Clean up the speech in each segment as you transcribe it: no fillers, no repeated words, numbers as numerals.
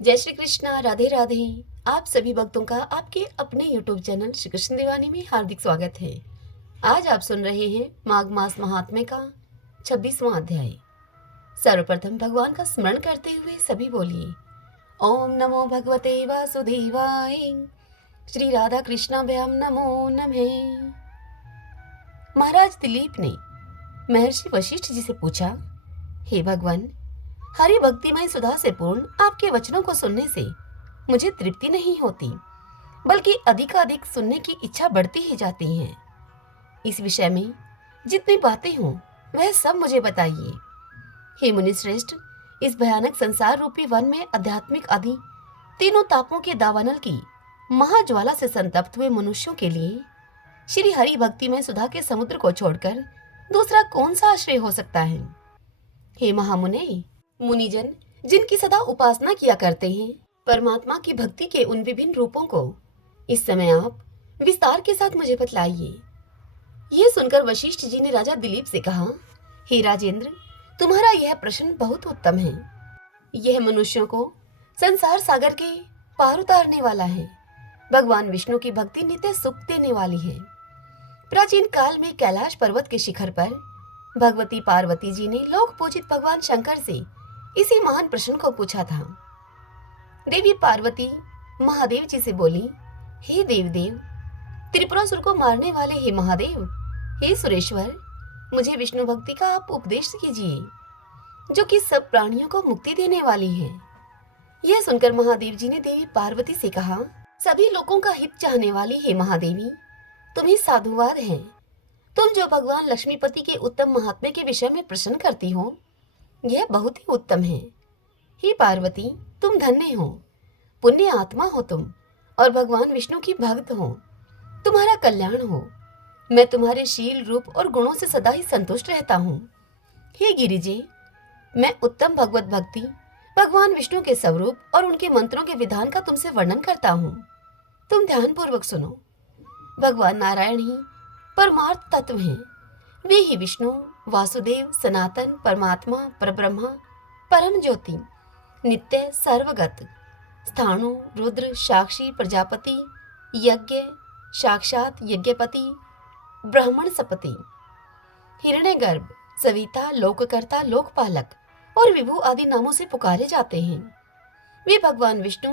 जय श्री कृष्णा, राधे राधे। आप सभी भक्तों का आपके अपने यूट्यूब चैनल श्री कृष्ण दीवानी में हार्दिक स्वागत है। आज आप सुन रहे हैं माघ मास महात्म्य का 26वां अध्याय। सर्वप्रथम भगवान का स्मरण करते हुए सभी बोलिए ओम नमो भगवते वासुदेवाय। श्री राधा कृष्णाभ्याम नमो नमः। महाराज दिलीप ने महर्षि वशिष्ठ जी से पूछा, हे भगवान, हरि भक्तिमय सुधा से पूर्ण आपके वचनों को सुनने से मुझे तृप्ति नहीं होती, बल्कि अधिकाधिक सुनने की इच्छा बढ़ती ही जाती है। इस विषय में जितनी बातें हों वह सब मुझे बताइए। हे मुनि श्रेष्ठ, इस भयानक संसार रूपी वन में आध्यात्मिक आदि तीनों तापों के दावानल की महाज्वाला से संतप्त हुए मनुष्यों के लिए श्री हरि भक्तिमय सुधा के समुद्र को छोड़कर दूसरा कौन सा आश्रय हो सकता है। हे महामुने, मुनिजन जिनकी सदा उपासना किया करते हैं, परमात्मा की भक्ति के उन विभिन्न रूपों को इस समय आप विस्तार के साथ मुझे बतलाइए। यह सुनकर वशिष्ठ जी ने राजा दिलीप से कहा, हे राजेंद्र, तुम्हारा यह प्रश्न बहुत उत्तम है। यह मनुष्यों को संसार सागर के पार उतारने वाला है। भगवान विष्णु की भक्ति नित्य सुख देने वाली है। प्राचीन काल में कैलाश पर्वत के शिखर पर भगवती पार्वती जी ने लोक पूजित भगवान शंकर से इसी महान प्रश्न को पूछा था। देवी पार्वती महादेव जी से बोली, हे देवदेव, त्रिपुरासुर को मारने वाले हे महादेव, हे सुरेश्वर, मुझे विष्णु भक्ति का आप उपदेश कीजिए, जो कि सब प्राणियों को मुक्ति देने वाली है। यह सुनकर महादेव जी ने देवी पार्वती से कहा, सभी लोगों का हित चाहने वाली हे महादेवी, तुम्हें साधुवाद है। तुम जो भगवान लक्ष्मीपति के उत्तम महात्म्य के विषय में प्रश्न करती हो, यह बहुत ही उत्तम है। हे पार्वती, तुम धन्य हो, पुण्य आत्मा हो तुम, और भगवान विष्णु की भक्त हो। तुम्हारा कल्याण हो। मैं तुम्हारे शील, रूप और गुणों से सदा ही संतुष्ट रहता हूँ। हे गिरिजे, मैं उत्तम भगवत भक्ति, भगवान विष्णु के स्वरूप और उनके मंत्रों के विधान का तुमसे वर्णन करता हूँ। तुम ध्यान पूर्वक सुनो। भगवान नारायण ही परमार्थ तत्व हैं। वे ही विष्णु, वासुदेव, सनातन, परमात्मा, परब्रह्मा, परम ज्योति, नित्य, सर्वगत, स्थाणु, रुद्र, साक्षी, प्रजापति, यज्ञ, साक्षात यज्ञपति, ब्राह्मण सपति, हिरण्यगर्भ, सविता, लोककर्ता, लोकपालक और विभु आदि नामों से पुकारे जाते हैं। वे भगवान विष्णु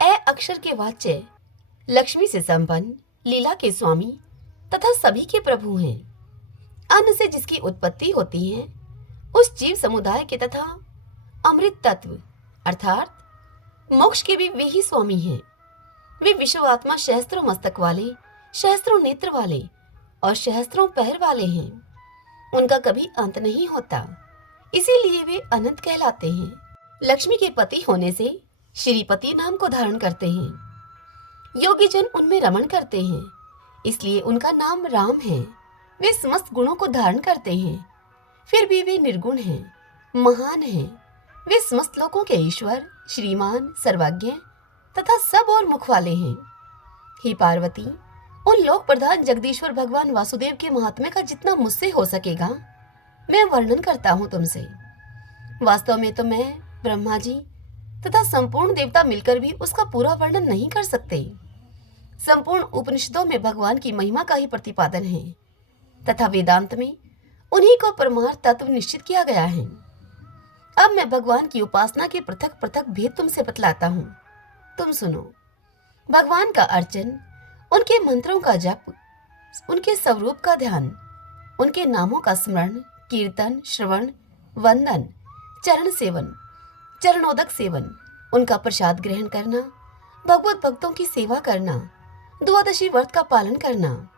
ए अक्षर के वाच्य, लक्ष्मी से संपन्न, लीला के स्वामी तथा सभी के प्रभु हैं। अन्न से जिसकी उत्पत्ति होती है, उस जीव समुदाय के तथा अमृत तत्व अर्थात मोक्ष के भी वे ही स्वामी हैं। वे विश्वात्मा सहस्त्रों मस्तक वाले, सहस्त्रों नेत्र वाले और सहस्त्रों पैर वाले हैं। उनका कभी अंत नहीं होता, इसीलिए वे अनंत कहलाते हैं। लक्ष्मी के पति होने से श्रीपति नाम को धारण करते हैं। योगी जन उनमें रमण करते हैं, इसलिए उनका नाम राम है। वे समस्त गुणों को धारण करते हैं, फिर भी वे निर्गुण हैं, महान हैं। वे समस्त लोगों के ईश्वर, श्रीमान, सर्वज्ञ तथा सब और मुख वाले हैं। हे पार्वती, उन लोक प्रधान जगदीश्वर भगवान वासुदेव के महात्म्य का जितना मुझसे हो सकेगा मैं वर्णन करता हूँ तुमसे। वास्तव में तो मैं, ब्रह्मा जी तथा संपूर्ण देवता मिलकर भी उसका पूरा वर्णन नहीं कर सकते। संपूर्ण उपनिषदों में भगवान की महिमा का ही प्रतिपादन है तथा वेदांत में उन्हीं को परमार्थ तत्व निश्चित किया गया है। अब मैं भगवान की उपासना के पृथक पृथक भेद तुमसे बतलाता हूँ। तुम सुनो। भगवान का अर्चन, उनके मंत्रों का जप, उनके स्वरूप का ध्यान, उनके नामों का स्मरण, कीर्तन, श्रवण, वंदन, चरण सेवन, चरणोदक सेवन, उनका प्रसाद ग्रहण करना, भगवत भक्तों की सेवा करना, द्वादशी व्रत का पालन करना,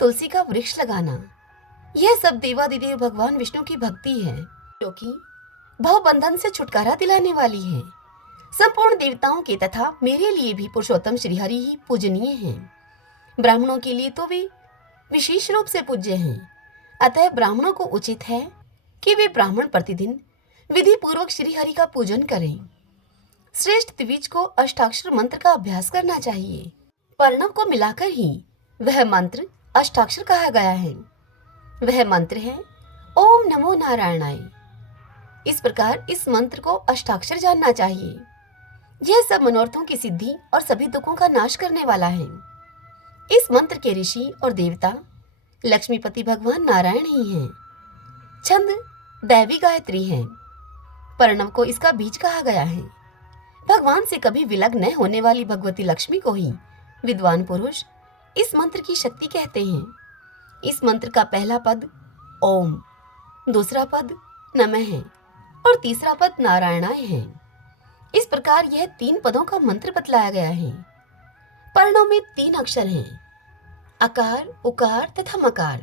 तुलसी का वृक्ष लगाना, यह सब देवादिदेव भगवान विष्णु की भक्ति है, जो कि भव बंधन से छुटकारा दिलाने वाली है। संपूर्ण देवताओं के तथा मेरे लिए भी पुरुषोत्तम श्रीहरि ही पूजनीय हैं। ब्राह्मणों के लिए तो वे विशेष रूप से पूज्य हैं। अतः ब्राह्मणों को उचित है कि वे ब्राह्मण प्रतिदिन विधि पूर्वक श्रीहरि का पूजन करें। श्रेष्ठ द्विज को अष्टाक्षर मंत्र का अभ्यास करना चाहिए। प्रणव को मिलाकर ही वह मंत्र अष्टाक्षर कहा गया है। वह मंत्र है ओम नमो नारायणाय। इस प्रकार इस मंत्र को अष्टाक्षर जानना चाहिए। यह सब मनोरथों की सिद्धि और सभी दुखों का नाश करने वाला है। इस मंत्र के ऋषि और देवता लक्ष्मीपति भगवान नारायण ही हैं। छंद दैवी गायत्री है। प्रणव को इसका बीज कहा गया है। भगवान से कभी विलग न होने वाली भगवती लक्ष्मी को ही विद्वान पुरुष इस मंत्र की शक्ति कहते हैं। इस मंत्र का पहला पद ओम, दूसरा पद नमः है और तीसरा पद नारायणाय है। इस प्रकार यह 3 पदों का मंत्र बतलाया गया है। प्रणव में 3 अक्षर हैं, अकार, उकार तथा मकार।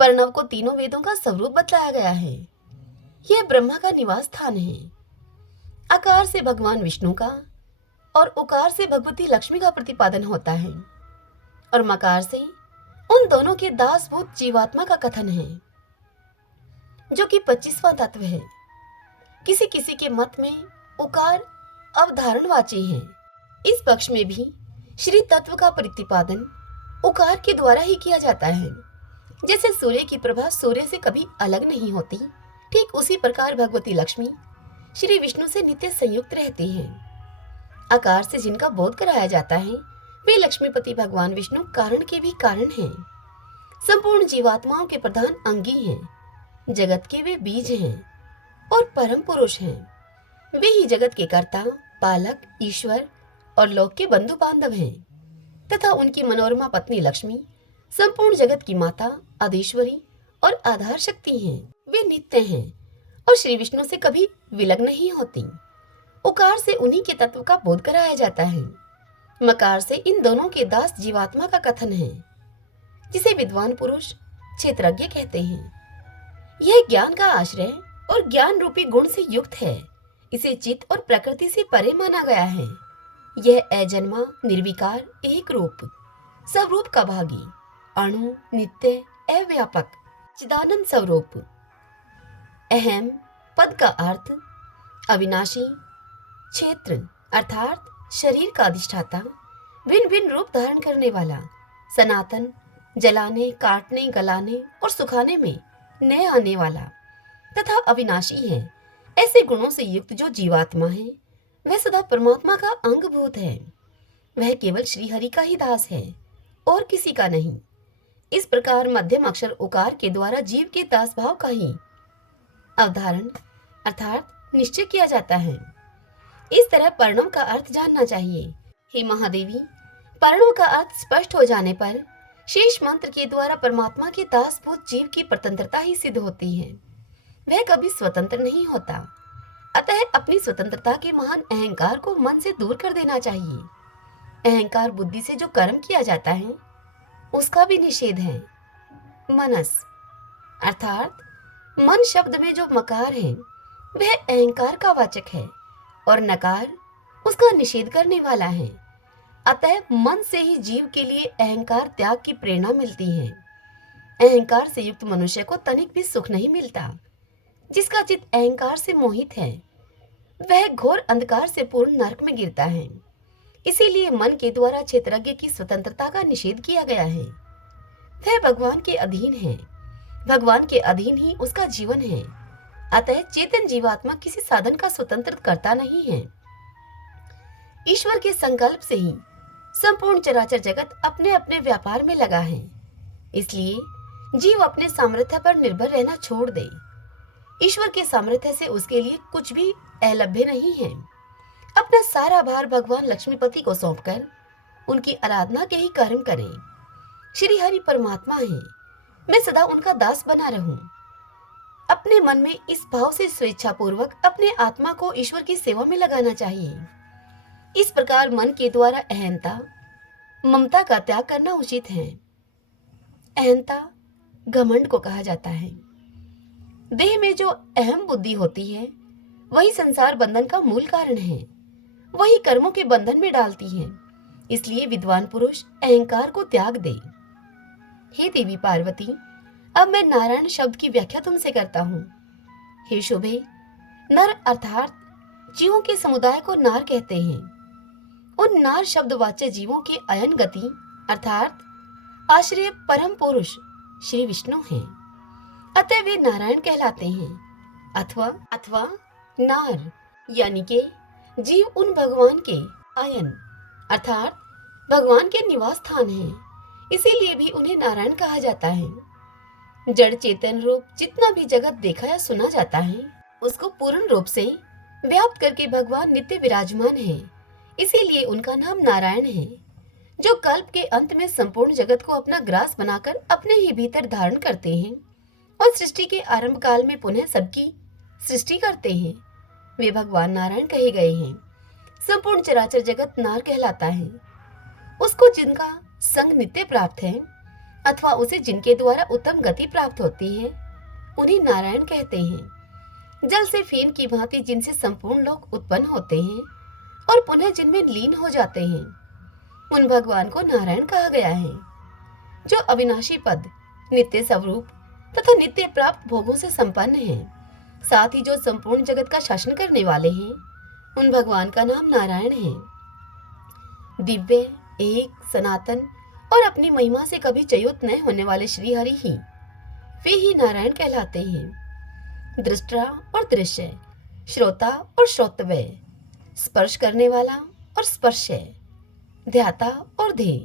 प्रणव को तीनों वेदों का स्वरूप बतलाया गया है। यह ब्रह्मा का निवास स्थान है। अकार से भगवान विष्णु का और उकार से भगवती लक्ष्मी का प्रतिपादन होता है और मकार से उन दोनों के दासभूत जीवात्मा का कथन है, जो कि 25वां तत्व है। किसी किसी के मत में उकार अवधारणवाची है। इस पक्ष में भी श्री तत्व का प्रतिपादन उकार के द्वारा ही किया जाता है। जैसे सूर्य की प्रभा सूर्य से कभी अलग नहीं होती, ठीक उसी प्रकार भगवती लक्ष्मी श्री विष्णु से नित्य संयुक्त रहती हैं। आकार से जिनका बोध कराया जाता है वे लक्ष्मीपति भगवान विष्णु कारण के भी कारण हैं। संपूर्ण जीवात्माओं के प्रधान अंगी हैं, जगत के वे बीज हैं और परम पुरुष हैं। वे ही जगत के कर्ता, पालक, ईश्वर और लोक के बंधु बांधव हैं तथा उनकी मनोरमा पत्नी लक्ष्मी संपूर्ण जगत की माता, आदिश्वरी और आधार शक्ति हैं। वे नित्य हैं और श्री विष्णु से कभी विलग नहीं होती। उकार से उन्हीं के तत्व का बोध कराया जाता है। मकार से इन दोनों के दास जीवात्मा का कथन है, जिसे विद्वान पुरुष क्षेत्रज्ञ कहते हैं। यह ज्ञान का आश्रय और ज्ञान रूपी गुण से युक्त है। इसे चित्त और प्रकृति से परे माना गया है। यह अजन्मा, निर्विकार, एक रूप, सब रूप का भागी, अणु, नित्य, अव्यापक, चिदानंद स्वरूप। अहम पद का अर्थ अविनाशी, क्षेत्र अर्थात शरीर का अधिष्ठाता, भिन्न भिन्न रूप धारण करने वाला, सनातन, जलाने, काटने, गलाने और सुखाने में न आने वाला तथा अविनाशी है। ऐसे गुणों से युक्त जो जीवात्मा है वह सदा परमात्मा का अंगभूत है। वह केवल श्री हरि का ही दास है और किसी का नहीं। इस प्रकार मध्यम अक्षर उकार के द्वारा जीव के दास भाव का ही अवधारण अर्थात निश्चय किया जाता है। इस तरह पर्णव का अर्थ जानना चाहिए। हे महादेवी, पर्णव का अर्थ स्पष्ट हो जाने पर शेष मंत्र के द्वारा परमात्मा के दासभूत जीव की स्वतंत्रता ही सिद्ध होती है। वह कभी स्वतंत्र नहीं होता। अतः अपनी स्वतंत्रता के महान अहंकार को मन से दूर कर देना चाहिए। अहंकार बुद्धि से जो कर्म किया जाता है उसका भी निषेध है। मनस अर्थात मन शब्द में जो मकार है वह अहंकार का वाचक है और नकार उसका निषेध करने वाला है। अतः मन से ही जीव के लिए अहंकार त्याग की प्रेरणा मिलती है। अहंकार से युक्त मनुष्य को तनिक भी सुख नहीं मिलता। जिसका चित्त अहंकार से मोहित है वह घोर अंधकार से पूर्ण नरक में गिरता है। इसीलिए मन के द्वारा क्षेत्रज्ञ की स्वतंत्रता का निषेध किया गया है। वह भगवान के अधीन है, भगवान के अधीन ही उसका जीवन है। अतः चेतन जीवात्मा किसी साधन का स्वतंत्र करता नहीं है। ईश्वर के संकल्प से ही संपूर्ण चराचर जगत अपने अपने व्यापार में लगा है। इसलिए जीव अपने सामर्थ्य पर निर्भर रहना छोड़ दे। ईश्वर के सामर्थ्य से उसके लिए कुछ भी अलभ्य नहीं है। अपना सारा भार भगवान लक्ष्मीपति को सौंपकर उनकी आराधना के ही कर्म करें। श्री हरि परमात्मा है, मैं सदा उनका दास बना रहूं। अपने मन में इस भाव से स्वेच्छा पूर्वक अपने आत्मा को ईश्वर की सेवा में लगाना चाहिए। इस प्रकार मन के द्वारा अहंता, ममता का त्याग करना उचित है। अहंता घमंड को कहा जाता है। देह में जो अहम बुद्धि होती है वही संसार बंधन का मूल कारण है, वही कर्मों के बंधन में डालती है। इसलिए विद्वान पुरुष अहंकार को त्याग दे। हे देवी पार्वती, अब मैं नारायण शब्द की व्याख्या तुमसे करता हूँ। हे शुभे, नर अर्थात जीवों के समुदाय को नार कहते हैं। उन नार शब्द वाच्य जीवों की अयन गति अर्थात आश्रय परम पुरुष श्री विष्णु हैं। अतः वे नारायण कहलाते हैं। अथवा नार यानी के जीव उन भगवान के आयन अर्थात भगवान के निवास स्थान हैं, इसीलिए भी उन्हें नारायण कहा जाता है। जड़ चेतन रूप जितना भी जगत देखा या सुना जाता है, उसको पूर्ण रूप से व्याप्त करके भगवान नित्य विराजमान है, इसीलिए उनका नाम नारायण है, जो कल्प के अंत में संपूर्ण जगत को अपना ग्रास बनाकर अपने ही भीतर धारण करते हैं और सृष्टि के आरंभ काल में पुनः सबकी सृष्टि करते हैं। वे भगवान नारायण कहे गए हैं। संपूर्ण चराचर जगत नार कहलाता है। उसको जिनका संग नित्य प्राप्त है अथवा उसे जिनके द्वारा उत्तम गति प्राप्त होती है, उन्हें नारायण कहते हैं। जल से फेन की भांति जिनसे संपूर्ण लोग उत्पन्न होते हैं और पुनः जिनमें लीन हो जाते हैं, उन भगवान को नारायण कहा गया है। जो अविनाशी पद, नित्य स्वरूप तथा नित्य प्राप्त भोगों से संपन्न है, साथ ही जो संपूर्ण जगत का शासन करने वाले हैं, उन भगवान का नाम नारायण है। दिव्य, एक, सनातन और अपनी महिमा से कभी च्युत न होने वाले श्री हरि ही वे ही नारायण कहलाते हैं। दृष्टा और दृश्य, श्रोता और श्रोतव्य, स्पर्श करने वाला और स्पर्श्य, ध्याता और ध्येय,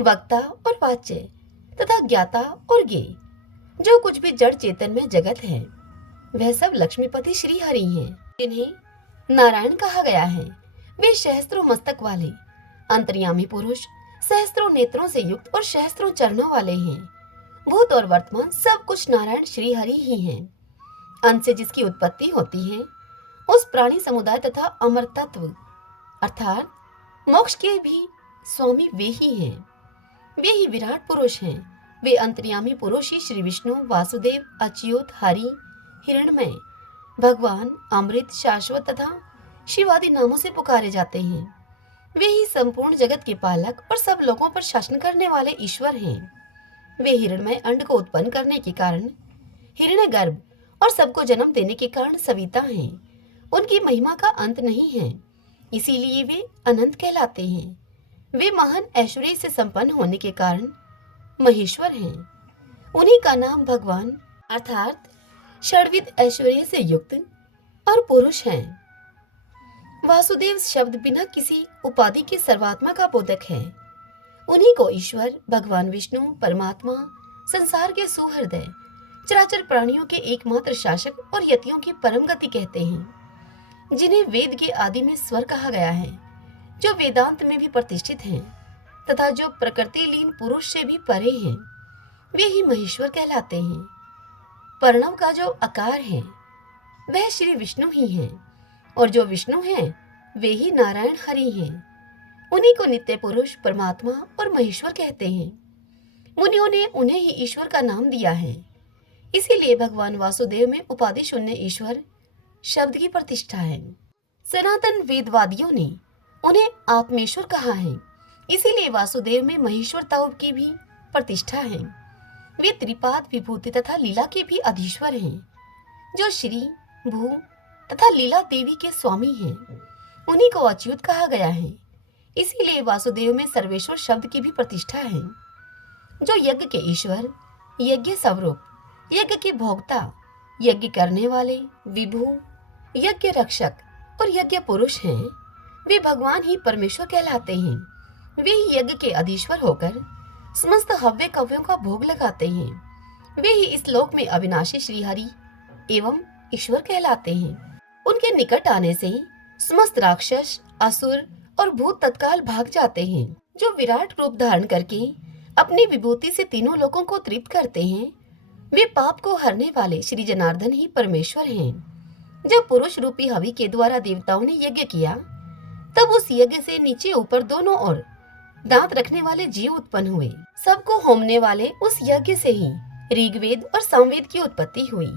वक्ता और वाच्य तथा ज्ञाता और ज्ञेय, जो कुछ भी जड़ चेतन में जगत है, वह सब लक्ष्मीपति श्री हरि हैं, जिन्हें नारायण कहा गया है। वे सहस्त्रों मस्तक वाले अंतर्यामी पुरुष, सहस्त्रों नेत्रों से युक्त और सहस्त्रों चरणों वाले हैं। भूत और वर्तमान सब कुछ नारायण श्री हरि ही हैं। अंत से जिसकी उत्पत्ति होती है, उस प्राणी समुदाय तथा अमर तत्व अर्थात मोक्ष के भी स्वामी वे ही हैं। वे ही विराट पुरुष हैं। वे अंतर्यामी पुरुष ही श्री विष्णु, वासुदेव, अच्युत, हरि, हिरण्मय, भगवान, अमृत, शाश्वत तथा शिव आदि नामों से पुकारे जाते हैं। वे ही संपूर्ण जगत के पालक और सब लोगों पर शासन करने वाले ईश्वर हैं। वे हिरण्मय अंड को उत्पन्न करने के कारण हिरण्यगर्भ और सबको जन्म देने के कारण सविता हैं। उनकी महिमा का अंत नहीं है, इसीलिए वे अनंत कहलाते हैं। वे महान ऐश्वर्य से संपन्न होने के कारण महेश्वर हैं। उन्हीं का नाम भगवान अर्थात षड्विध ऐश्वर्य से युक्त और पुरुष हैं। वासुदेव शब्द बिना किसी उपाधि के सर्वात्मा का बोधक है। उन्हीं को ईश्वर, भगवान विष्णु, परमात्मा, संसार के सुहृदय, चराचर प्राणियों के एकमात्र शासक और यतियों की परम गति कहते हैं, जिन्हें वेद के आदि में स्वर कहा गया है, जो वेदांत में भी प्रतिष्ठित हैं तथा जो प्रकृति लीन पुरुष से भी परे हैं। वे ही महेश्वर कहलाते हैं। प्रणव का जो आकार है, वह श्री विष्णु ही हैं, और जो विष्णु हैं, वे ही नारायण हरि हैं। उन्हीं को नित्य पुरुष, परमात्मा और महेश्वर कहते हैं। मुनियों ने उन्हें ही ईश्वर का नाम दिया है। इसीलिए भगवान वासुदेव में उपाधि शून्य ईश्वर शब्द की प्रतिष्ठा है। सनातन वेदवादियों ने उन्हें आत्मेश्वर कहा है। इसीलिए वासुदेव में महेश्वर तत्व की भी प्रतिष्ठा है। वे त्रिपाद, विभूति तथा लीला के भी अधीश्वर हैं, जो श्री, भू तथा लीला देवी के स्वामी हैं। उन्हीं को अच्युत कहा गया है। इसीलिए वासुदेव में सर्वेश्वर शब्द की भी प्रतिष्ठा है। जो यज्ञ के ईश्वर, यज्ञ स्वरूप, यज्ञ के भोक्ता, यज्ञ करने वाले, विभू, यज्ञ रक्षक और यज्ञ पुरुष हैं, वे भगवान ही परमेश्वर कहलाते हैं। वे ही यज्ञ के अधीश्वर होकर समस्त हव्य कव्यों का भोग लगाते हैं। वे ही इस लोक में अविनाशी श्रीहरि एवं ईश्वर कहलाते हैं। उनके निकट आने से समस्त राक्षस, असुर और भूत तत्काल भाग जाते हैं। जो विराट रूप धारण करके अपनी विभूति से तीनों लोकों को तृप्त करते हैं, वे पाप को हरने वाले श्री जनार्दन ही परमेश्वर हैं। जब पुरुष रूपी हवि के द्वारा देवताओं ने यज्ञ किया, तब उस यज्ञ से नीचे ऊपर दोनों ओर दांत रखने वाले जीव उत्पन्न हुए। सबको होमने वाले उस यज्ञ से ही ऋग्वेद और सामवेद की उत्पत्ति हुई।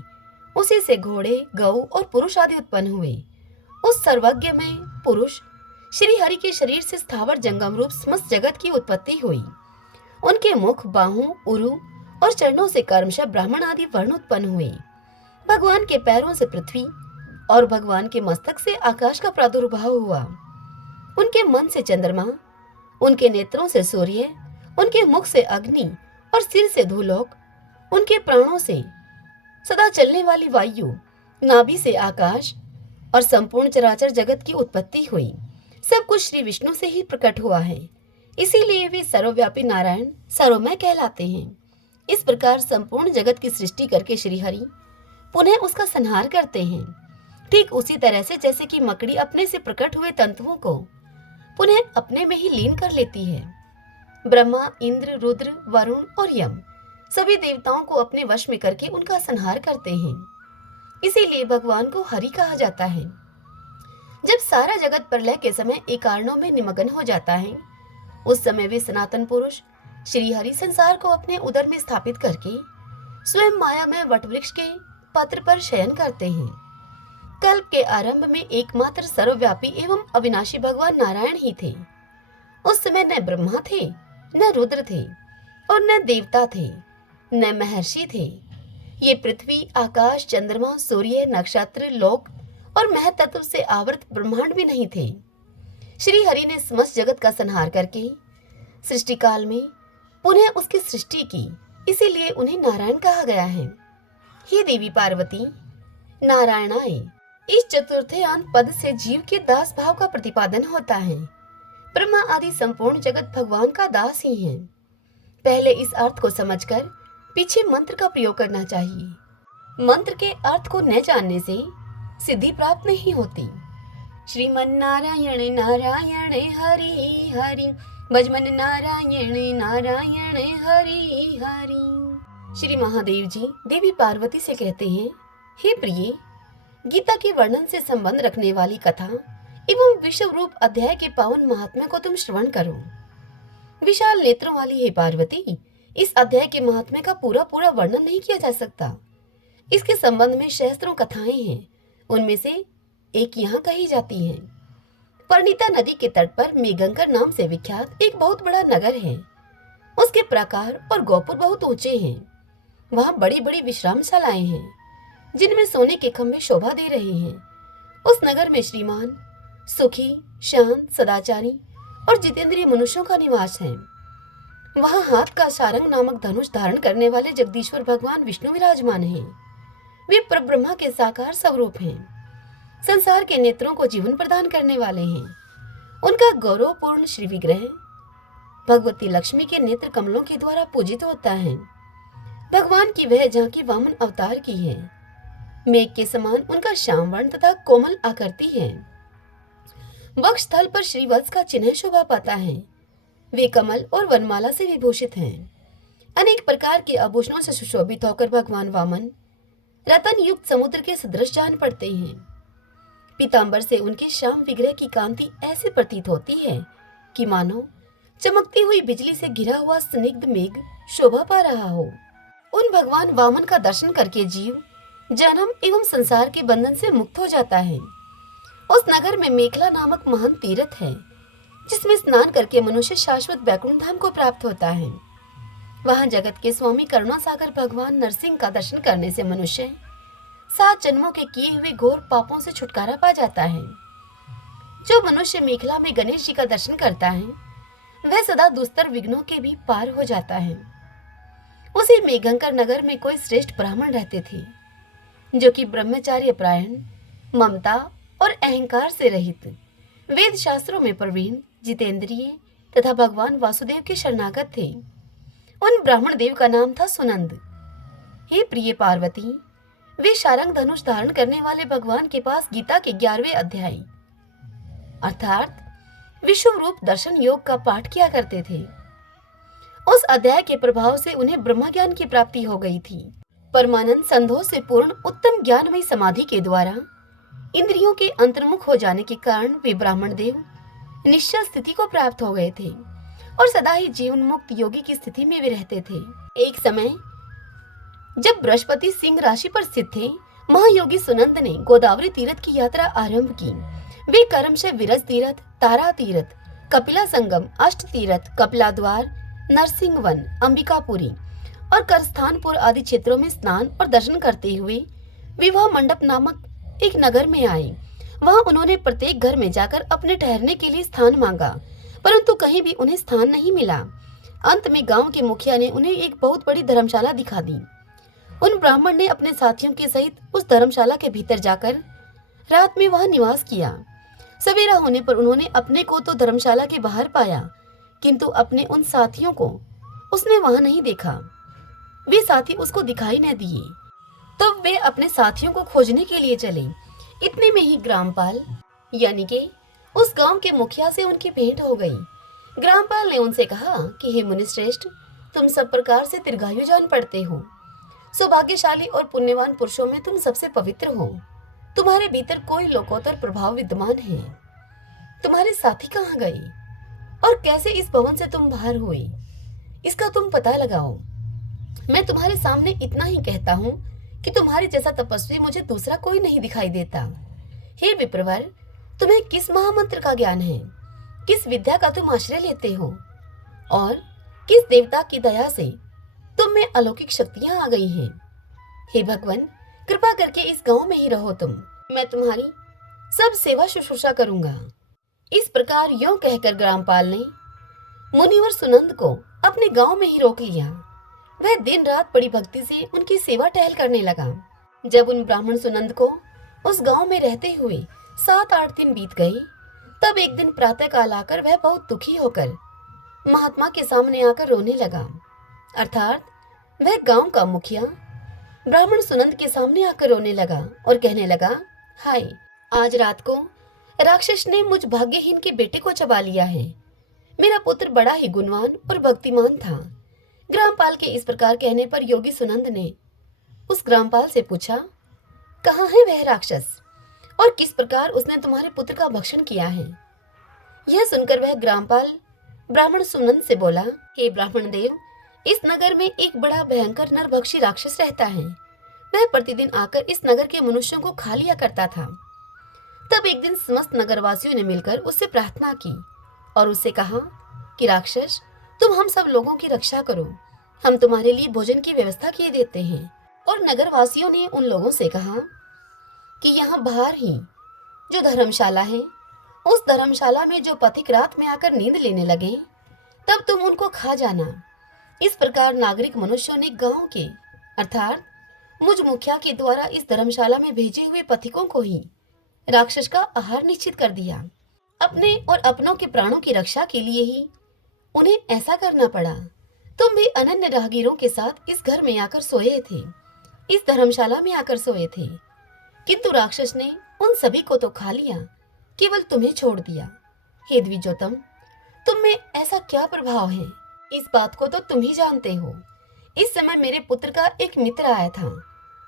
उसी से घोड़े, गौ और पुरुष आदि उत्पन्न हुए। उस सर्वज्ञ में पुरुष श्री हरि के शरीर से स्थावर जंगम रूप समस्त जगत की उत्पत्ति हुई। उनके मुख, बाहों, उरु और चरणों से कर्मशः ब्राह्मण आदि वर्ण उत्पन्न हुए। भगवान के पैरों से पृथ्वी और भगवान के मस्तक से आकाश का प्रादुर्भाव हुआ। उनके मन से चंद्रमा, उनके नेत्रों से सूर्य, उनके मुख से अग्नि और सिर से धूलोक, उनके प्राणों से सदा चलने वाली वायु, नाभि से आकाश, और संपूर्ण चराचर जगत की उत्पत्ति हुई। सब कुछ श्री विष्णु से ही प्रकट हुआ है, इसीलिए वे सर्वव्यापी नारायण सर्वमय कहलाते हैं। इस प्रकार संपूर्ण जगत की सृष्टि करके श्रीहरि पुनः उसका संहार करते हैं, ठीक उसी तरह से जैसे कि मकड़ी अपने से प्रकट हुए तंतुओं को पुनः अपने में ही लीन कर लेती है। ब्रह्मा, इंद्र, रुद्र, वरुण और यम सभी देवताओं को अपने वश में करके उनका संहार करते हैं, इसीलिए भगवान को हरि कहा जाता है। जब सारा जगत प्रलय के समय एकारणों में निमग्न हो जाता है, उस समय वे सनातन पुरुष श्री हरि संसार को अपने उदर में स्थापित करके स्वयं माया में वटवृक्ष के पत्र पर शयन करते हैं। कल्प के आरंभ में एकमात्र सर्वव्यापी एवं अविनाशी भगवान नारायण ही थे। उस समय न ब्रह्मा थे, न रुद्र थे और न देवता थे, न महर्षि थे। ये पृथ्वी, आकाश, चंद्रमा, सूर्य, नक्षत्र, लोक और महतत्व से आवृत ब्रह्मांड भी नहीं थे। श्री हरि ने समस्त जगत का संहार करके सृष्टि काल में पुनः उसकी सृष्टि की, इसीलिए उन्हें नारायण कहा गया है। हे देवी पार्वती, नारायणाय इस चतुर्थांत पद से जीव के दास भाव का प्रतिपादन होता है। ब्रह्मा आदि संपूर्ण जगत भगवान का दास ही है। पहले इस अर्थ को समझकर पीछे मंत्र का प्रयोग करना चाहिए। मंत्र के अर्थ को न जानने से सिद्धि प्राप्त नहीं होती। श्रीमन नारायण नारायण हरि हरि, भजमन नारायण नारायण हरि हरि। श्री महादेव जी देवी पार्वती से कहते हैं, हे प्रिय, गीता के वर्णन से संबंध रखने वाली कथा एवं विश्व रूप अध्याय के पावन महात्म्य को तुम श्रवण करो। विशाल नेत्रों वाली हे पार्वती, इस अध्याय के महात्म्य का पूरा वर्णन नहीं किया जा सकता। इसके संबंध में सहस्त्रों कथाएं हैं। उनमें से एक यहाँ कही जाती है। परिणीता नदी के तट पर मेघंकर नाम से विख्यात एक बहुत बड़ा नगर है। उसके प्राकार और गोपुर बहुत ऊंचे हैं। वहाँ बड़ी बड़ी विश्रामशालाएं हैं, जिनमें सोने के खंभे शोभा दे रहे हैं। उस नगर में श्रीमान, सुखी, शांत, सदाचारी और जितेंद्रिय मनुष्यों का निवास है। वहाँ हाथ का सारंग नामक धनुष धारण करने वाले जगदीश्वर भगवान विष्णु विराजमान हैं। वे परब्रह्मा के साकार स्वरूप हैं। संसार के नेत्रों को जीवन प्रदान करने वाले हैं। उनका गौरवपूर्ण श्री विग्रह भगवती लक्ष्मी के नेत्र कमलों के द्वारा पूजित होता है। भगवान की वह झांकी वामन अवतार की है। मेघ के समान उनका श्याम वर्ण तथा कोमल आकृति है। वक्ष स्थल पर श्रीवत्स का चिन्ह शोभा पाता है। वे कमल और वनमाला से विभूषित हैं। अनेक प्रकार के आभूषणों से सुशोभित होकर भगवान वामन रतन युक्त समुद्र के सदृश जान पड़ते हैं। पीतांबर से उनके श्याम विग्रह की कांति ऐसे प्रतीत होती है कि मानो चमकती हुई बिजली से घिरा हुआ स्निग्ध मेघ शोभा पा रहा हो। उन भगवान वामन का दर्शन करके जीव जन्म एवं संसार के बंधन से मुक्त हो जाता है। उस नगर में मेखला नामक महान तीर्थ है, जिसमें स्नान करके मनुष्य शाश्वत वैकुंठ धाम को प्राप्त होता है। वहां जगत के स्वामी करुणा सागर भगवान नरसिंह का दर्शन करने से मनुष्य 7 जन्मों के किए हुए घोर पापों से छुटकारा पा जाता है। जो मनुष्य मेखला में गणेश जी का दर्शन करता है, वह सदा दुस्तर विघ्नों के भी पार हो जाता है। उसी मेघंकर नगर में कोई श्रेष्ठ ब्राह्मण रहते थे, जो कि ब्रह्मचार्य परायण, ममता और अहंकार से रहित, वेद शास्त्रों में प्रवीण, जितेंद्रिय तथा भगवान वासुदेव के शरणागत थे। उन ब्राह्मण देव का नाम था सुनंद। हे प्रिय पार्वती, वे शारंग धनुष धारण करने वाले भगवान के पास गीता के 11वें अध्याय अर्थात विश्व रूप दर्शन योग का पाठ किया करते थे। उस अध्याय के प्रभाव से उन्हें ब्रह्म ज्ञान की प्राप्ति हो गई थी। परमानंद संतोष से पूर्ण उत्तम ज्ञानमयी समाधि के द्वारा इंद्रियों के अंतर्मुख हो जाने के कारण वे ब्राह्मण देव निश्चल स्थिति को प्राप्त हो गए थे और सदा ही जीवन मुक्त योगी की स्थिति में वे रहते थे। एक समय जब बृहस्पति सिंह राशि पर स्थित थे, महायोगी सुनंद ने गोदावरी तीर्थ की यात्रा आरंभ की। वे क्रमशः विरज तीर्थ, तारा तीर्थ, कपिला संगम, अष्ट तीर्थ, कपिला द्वार, नरसिंह वन, अंबिकापुरी और करस्थानपुर आदि क्षेत्रों में स्नान और दर्शन करते हुए विवाह मंडप नामक एक नगर में आए। वहां उन्होंने प्रत्येक घर में जाकर अपने ठहरने के लिए स्थान मांगा, परंतु कहीं भी उन्हें स्थान नहीं मिला। अंत में गांव के मुखिया ने उन्हें एक बहुत बड़ी धर्मशाला दिखा दी। उन ब्राह्मण ने अपने साथियों के सहित उस धर्मशाला के भीतर जाकर रात में वहां निवास किया। सवेरा होने पर उन्होंने अपने को तो धर्मशाला के बाहर पाया, किंतु अपने उन साथियों को उसने वहां नहीं देखा। वे साथी उसको दिखाई न दिए। तब वे अपने साथियों को खोजने के लिए चले। इतने में ही ग्रामपाल यानी कि उस गांव के मुखिया से उनकी भेंट हो गई। ग्रामपाल ने उनसे कहा कि हे मुनिश्रेष्ठ, तुम सब प्रकार से दीर्घायु जान पड़ते हो। सौभाग्यशाली और पुण्यवान पुरुषों में तुम सबसे पवित्र हो। तुम्हारे भीतर कोई लोकोत्तर प्रभाव विद्यमान है। तुम्हारे साथी कहाँ गए और कैसे इस भवन से तुम बाहर हुए, इसका तुम पता लगाओ। मैं तुम्हारे सामने इतना ही कहता हूँ कि तुम्हारे जैसा तपस्वी मुझे दूसरा कोई नहीं दिखाई देता। हे विप्रवर, तुम्हें किस महामंत्र का ज्ञान है? किस विद्या का तुम आश्रय लेते हो? और किस देवता की दया से तुम में अलौकिक शक्तियां आ गई हैं? हे भगवान, कृपा करके इस गांव में ही रहो तुम। मैं तुम्हारी सब सेवा शुश्रूषा करूंगा। इस प्रकार यों कहकर ग्रामपाल ने मुनिवर सुनंद को अपने गांव में ही रोक लिया। वह दिन रात बड़ी भक्ति से उनकी सेवा टहल करने लगा। जब उन ब्राह्मण सुनंद को उस गांव में रहते हुए 7-8 दिन बीत गए, तब एक दिन प्रातः काल आकर वह बहुत दुखी होकर महात्मा के सामने आकर रोने लगा। अर्थात वह गांव का मुखिया ब्राह्मण सुनंद के सामने आकर रोने लगा और कहने लगा, हाय, आज रात को राक्षस ने मुझ भाग्यहीन के बेटे को चबा लिया है। मेरा पुत्र बड़ा ही गुणवान और भक्तिमान था। ग्रामपाल के इस प्रकार कहने पर योगी सुनंद ने उस ग्रामपाल से पूछा, कहाँ है वह राक्षस और किस प्रकार उसने तुम्हारे पुत्र का भक्षण किया है? यह सुनकर वह ग्रामपाल ब्राह्मण सुनंद से बोला, हे ब्राह्मण देव, इस नगर में एक बड़ा भयंकर नरभक्षी राक्षस रहता है। वह प्रतिदिन आकर इस नगर के मनुष्यों को खा लिया करता था। तब एक दिन समस्त नगरवासियों ने मिलकर उससे प्रार्थना की और उससे कहा कि राक्षस, तुम हम सब लोगों की रक्षा करो, हम तुम्हारे लिए भोजन की व्यवस्था किए देते हैं। और नगरवासियों ने उन लोगों से कहा कि यहाँ बाहर ही जो धर्मशाला है, उस धर्मशाला में जो पथिक रात में आकर नींद लेने लगे, तब तुम उनको खा जाना। इस प्रकार नागरिक मनुष्यों ने गांव के अर्थात मुझ मुखिया के द्वारा इस धर्मशाला में भेजे हुए पथिकों को ही राक्षस का आहार निश्चित कर दिया। अपने और अपनों के प्राणों की रक्षा के लिए ही उन्हें ऐसा करना पड़ा। तुम भी अनन्य राहगीरों के साथ इस घर में आकर सोए थे, इस धर्मशाला में आकर सोए थे, किंतु राक्षस ने उन सभी को तो खा लिया, केवल तुम्हें छोड़ दिया। हे द्विजोतम, तुम में ऐसा क्या प्रभाव है, इस बात को तो तुम ही जानते हो। इस समय मेरे पुत्र का एक मित्र आया था,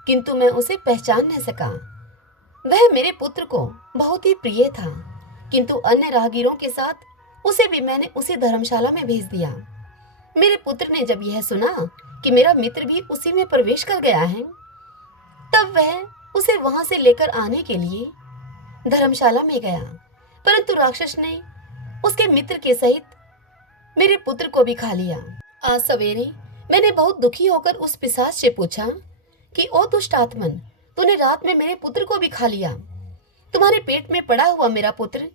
किंतु मैं उसे पहचान न सका। वह मेरे पुत्र को बहुत ही प्रिय था, किंतु अन्य राहगीरों के साथ उसे भी मैंने उसी धर्मशाला में भेज दिया। मेरे पुत्र ने जब यह सुना कि मेरा मित्र भी उसी में प्रवेश कर गया है, तब वह उसे वहां से लेकर आने के लिए धर्मशाला में गया, परंतु राक्षस ने उसके मित्र के सहित मेरे पुत्र को भी खा लिया। आज सवेरे मैंने बहुत दुखी होकर उस पिशाच से पूछा कि ओ दुष्ट आत्मन, तूने रात में मेरे पुत्र को भी खा लिया। तुम्हारे पेट में पड़ा हुआ मेरा पुत्र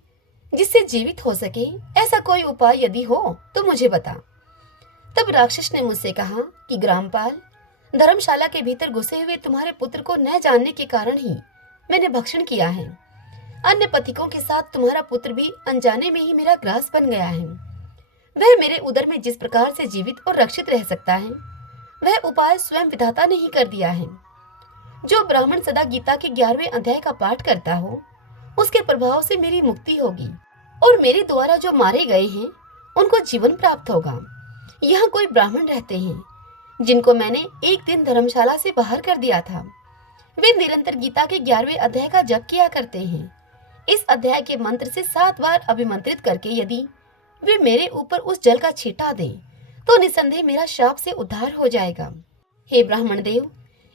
जिससे जीवित हो सके, ऐसा कोई उपाय यदि हो तो मुझे बता। तब राक्षस ने मुझसे कहा कि ग्रामपाल, धर्मशाला के भीतर घुसे हुए तुम्हारे पुत्र को न जानने के कारण ही मैंने भक्षण किया है। अन्य पथिकों के साथ तुम्हारा पुत्र भी अनजाने में ही मेरा ग्रास बन गया है। वह मेरे उदर में जिस प्रकार से जीवित और रक्षित रह सकता है, वह उपाय स्वयं विधाता ने ही कर दिया है। जो ब्राह्मण सदा गीता के 11वें अध्याय का पाठ करता हो, उसके प्रभाव से मेरी मुक्ति होगी और मेरे द्वारा जो मारे गए हैं उनको जीवन प्राप्त होगा। यहाँ कोई ब्राह्मण रहते हैं जिनको मैंने एक दिन धर्मशाला से बाहर कर दिया था। वे निरंतर गीता के 11वें अध्याय का जप किया करते हैं। इस अध्याय के मंत्र से 7 बार अभिमंत्रित करके यदि वे मेरे ऊपर उस जल का छींटा दें तो निसंदेह मेरा शाप से उद्धार हो जाएगा। हे ब्राह्मण देव,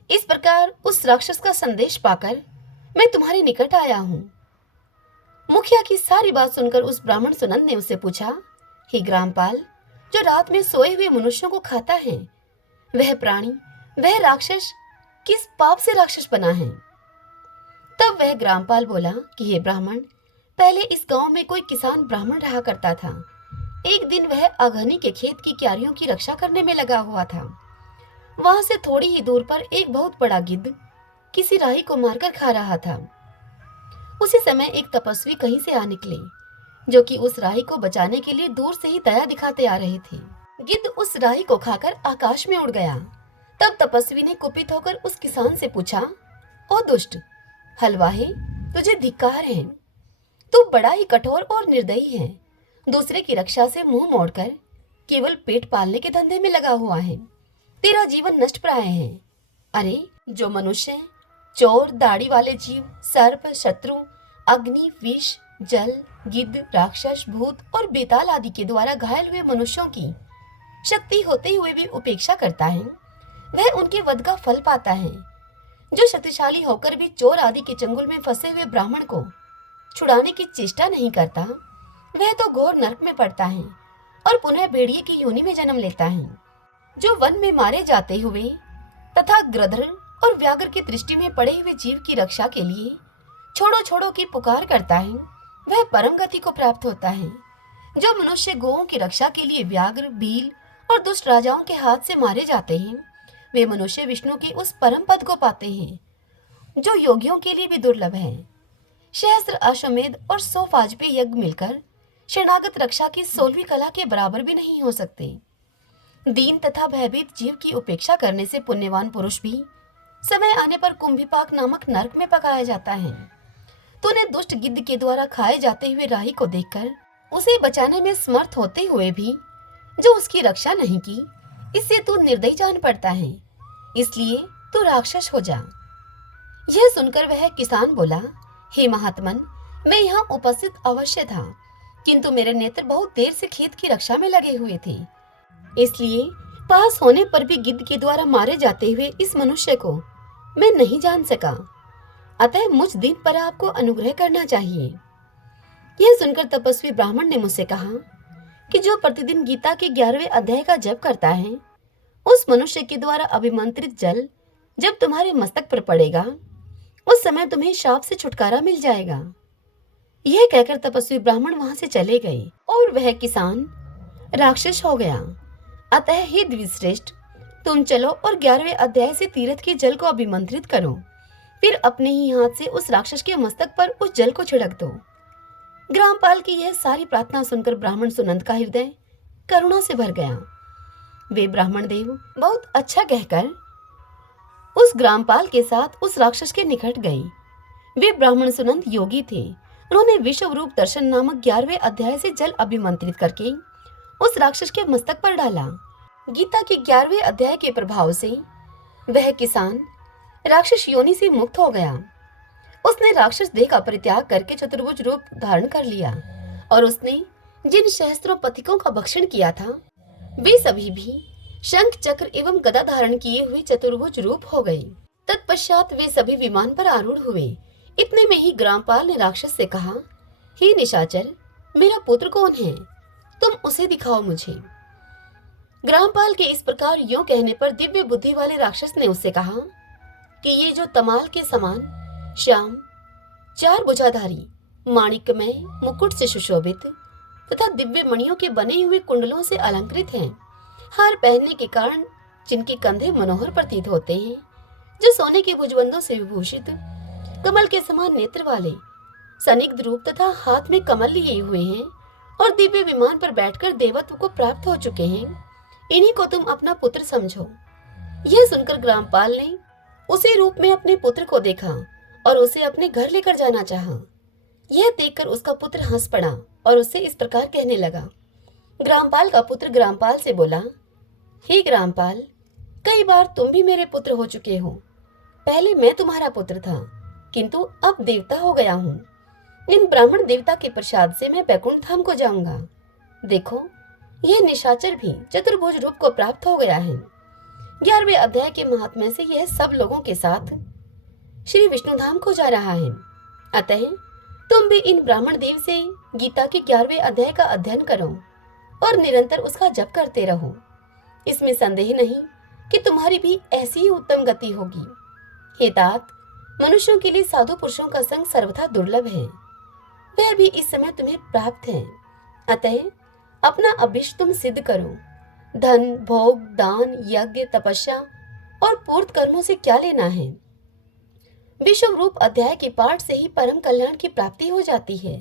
इस प्रकार उस राक्षस का संदेश पाकर मैं तुम्हारे निकट आया हूँ। मुखिया की सारी बात सुनकर उस ब्राह्मण सुनंद ने उससे पूछा, हे ग्रामपाल, जो रात में सोए हुए मनुष्यों को खाता है, वह प्राणी, वह राक्षस किस पाप से राक्षस बना है? तब वह ग्रामपाल बोला कि हे ब्राह्मण, पहले इस गांव में कोई किसान ब्राह्मण रहा करता था। एक दिन वह अघनी के खेत की क्यारियों की रक्षा करने में लगा हुआ था। वहां से थोड़ी ही दूर पर एक बहुत बड़ा गिद्ध किसी राही को मारकर खा रहा था। उसी समय एक तपस्वी कहीं से आ निकले, जो कि उस राही को बचाने के लिए दूर से ही दया दिखाते आ रहे थे। गिद्ध उस राही को खाकर आकाश में उड़ गया। तब तपस्वी ने कुपित होकर उस किसान से पूछा, ओ दुष्ट हलवाहे, तुझे धिक्कार है। तू बड़ा ही कठोर और निर्दयी है। दूसरे की रक्षा से मुंह मोड़कर केवल पेट पालने के धंधे में लगा हुआ है। तेरा जीवन नष्ट प्राय है। अरे, जो मनुष्य, चोर, दाढ़ी वाले जीव, सर्प, शत्रु, अग्नि, विष, जल, गिद्ध, राक्षस, भूत और बेताल आदि के द्वारा घायल हुए मनुष्यों की शक्ति होते हुए भी उपेक्षा करता है, वह उनके वध का फल पाता है। जो शक्तिशाली होकर भी चोर आदि के चंगुल में फंसे हुए ब्राह्मण को छुड़ाने की चेष्टा नहीं करता, वह तो घोर नरक में पड़ता है और पुनः भेड़िए की योनि में जन्म लेता है। जो वन में मारे जाते हुए तथा गृध्र और व्याघ्र की दृष्टि में पड़े हुए जीव की रक्षा के लिए छोड़ो छोड़ो की पुकार करता है, वह परम गति को प्राप्त होता है। जो मनुष्य गौओं की रक्षा के लिए व्याघ्र, भील और दुष्ट राजाओं के हाथ से मारे जाते हैं, वे मनुष्य विष्णु के उस परम पद को पाते हैं, जो योगियों के लिए भी दुर्लभ है। सहस्त्र अश्वमेध और 100 वाजपेयी यज्ञ मिलकर शरणागत रक्षा की 16वीं कला के बराबर भी नहीं हो सकते। दीन तथा भयभीत जीव की उपेक्षा करने से पुण्यवान पुरुष भी समय आने पर कुंभीपाक नामक नरक में पकाया जाता है। तूने दुष्ट गिद्ध के द्वारा खाए जाते हुए राही को देखकर उसे बचाने में समर्थ होते हुए भी जो उसकी रक्षा नहीं की, इससे तू निर्दयी जान पड़ता है। इसलिए तू राक्षस हो जा। यह सुनकर वह किसान बोला, हे महात्मन, मैं यहाँ उपस्थित अवश्य था, किंतु मेरे नेत्र बहुत देर से खेत की रक्षा में लगे हुए थे, इसलिए पास होने पर भी गिद्ध के द्वारा मारे जाते हुए इस मनुष्य को मैं नहीं जान सका। अतः मुझ दिन पर आपको अनुग्रह करना चाहिए। यह सुनकर तपस्वी ब्राह्मण ने मुझसे कहा कि जो प्रतिदिन गीता के 11वें अध्याय का जप करता है, उस मनुष्य के द्वारा अभिमंत्रित जल जब तुम्हारे मस्तक पर पड़ेगा, उस समय तुम्हें शाप से छुटकारा मिल जाएगा। यह कहकर तपस्वी ब्राह्मण वहां से चले गए और वह किसान राक्षस हो गया। अतः हे द्विश्रेष्ठ, तुम चलो और 11वें अध्याय से तीर्थ के जल को अभिमंत्रित करो, फिर अपने ही हाथ से उस राक्षस के मस्तक पर उस जल को छिड़क दो। ग्रामपाल की यह सारी प्रार्थना सुनकर ब्राह्मण सुनंद का हृदय करुणा से भर गया। वे ब्राह्मण देव बहुत अच्छा कहकर उस ग्रामपाल के साथ उस राक्षस के निकट गए। वे ब्राह्मण सुनंद योगी थे। उन्होंने विश्व रूप दर्शन नामक 11वें अध्याय से जल अभिमंत्रित करके उस राक्षस के मस्तक पर डाला। गीता के 11वें अध्याय के प्रभाव से वह किसान राक्षस योनि से मुक्त हो गया। उसने राक्षस देह का परित्याग करके चतुर्भुज रूप धारण कर लिया और उसने जिन सहस्त्रों पथिकों का भक्षण किया था, वे सभी भी शंख, चक्र एवं गदा धारण किए हुए चतुर्भुज रूप हो गए। तत्पश्चात वे सभी विमान पर आरूढ़ हुए। इतने में ही ग्रामपाल ने राक्षस से कहा, हे निशाचर, मेरा पुत्र कौन है? तुम उसे दिखाओ मुझे। ग्रामपाल के इस प्रकार यों कहने पर दिव्य बुद्धि वाले राक्षस ने उससे कहा कि ये जो तमाल के समान श्याम, 4 भुजाधारी, माणिक्यमय मुकुट से सुशोभित तथा दिव्य मणियों के बने हुए कुंडलों से अलंकृत हैं, हार पहनने के कारण जिनके कंधे मनोहर प्रतीत होते हैं, जो सोने के भुजबंदों से विभूषित, कमल के समान नेत्र वाले, सनिग्ध रूप तथा हाथ में कमल लिए हुए हैं और दिव्य विमान पर बैठकर देवत्व को प्राप्त हो चुके हैं, इन्हीं को तुम अपना पुत्र समझो। यह सुनकर ग्रामपाल ने उसी रूप में अपने पुत्र को देखा और उसे अपने घर लेकर जाना चाहा। यह देखकर उसका पुत्र हंस पड़ा और उससे इस प्रकार कहने लगा। ग्रामपाल का पुत्र ग्रामपाल से बोला, हे ग्रामपाल, कई बार तुम भी मेरे पुत्र हो चुके हो। पहले मैं तुम्हारा पुत्र था, किंतु अब देवता हो गया हूँ। इन ब्राह्मण देवता के प्रसाद से मैं बैकुंठ धाम को जाऊंगा। देखो, यह निशाचर भी चतुर्भुज रूप को प्राप्त हो गया है। 11वें अध्याय के महात्म्य से यह सब लोगों के साथ श्री विष्णु धाम को जा रहा है। अतः तुम भी इन ब्राह्मण देव से गीता के 11वें अध्याय का अध्ययन करो और निरंतर उसका जप करते रहो। इसमें संदेह नहीं कि तुम्हारी भी ऐसी ही उत्तम गति होगी। हे तात, मनुष्यों के लिए साधु पुरुषों का संग सर्वथा दुर्लभ है, वह भी इस समय तुम्हें प्राप्त है। अतः अपना अभिष्ट तुम सिद्ध करो। धन, भोग, दान, यज्ञ, तपस्या और पूर्त कर्मों से क्या लेना है? विश्व रूप अध्याय के पाठ से ही परम कल्याण की प्राप्ति हो जाती है।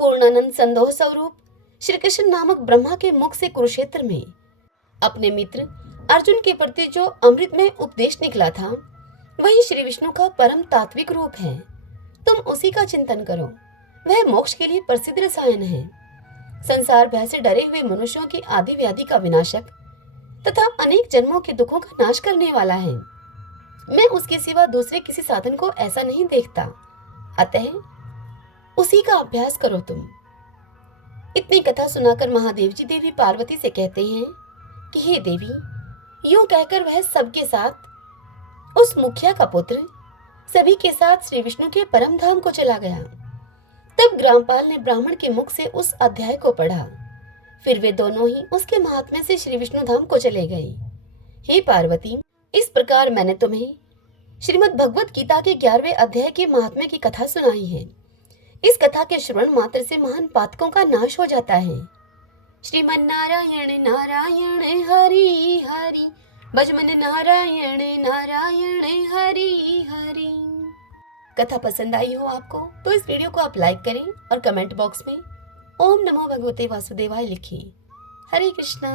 पूर्णानंद संदोह स्वरूप श्री कृष्ण नामक ब्रह्मा के मुख से कुरुक्षेत्र में अपने मित्र अर्जुन के प्रति जो अमृत में उपदेश निकला था, वही श्री विष्णु का परम तात्विक रूप है। तुम उसी का चिंतन करो। वह मोक्ष के लिए प्रसिद्ध रसायन है। संसार भय से डरे हुए मनुष्यों की आदि व्याधि का विनाशक तथा अनेक जन्मों के दुखों का नाश करने वाला है। मैं उसके सिवा दूसरे किसी साधन को ऐसा नहीं देखता, अतः उसी का अभ्यास करो तुम। इतनी कथा सुनाकर महादेव जी देवी पार्वती से कहते हैं कि हे देवी, यूं कहकर वह सबके साथ, उस मुखिया का पुत्र सभी के साथ श्री विष्णु के परम धाम को चला गया। तब ग्रामपाल ने ब्राह्मण के मुख से उस अध्याय को पढ़ा। फिर वे दोनों ही उसके महात्म्य से श्री विष्णु धाम को चले गए। हे पार्वती, इस प्रकार मैंने तुम्हें श्रीमद् भगवत गीता के 11वें अध्याय के महात्म्य की कथा सुनाई है। इस कथा के श्रवण मात्र से महान पातकों का नाश हो जाता है। श्रीमन नारायण नारायण हरि हरि, भजमन नारायण नारायण हरि हरि। कथा पसंद आई हो आपको तो इस वीडियो को आप लाइक करें और कमेंट बॉक्स में ओम नमो भगवते वासुदेवाय लिखें। हरे कृष्णा।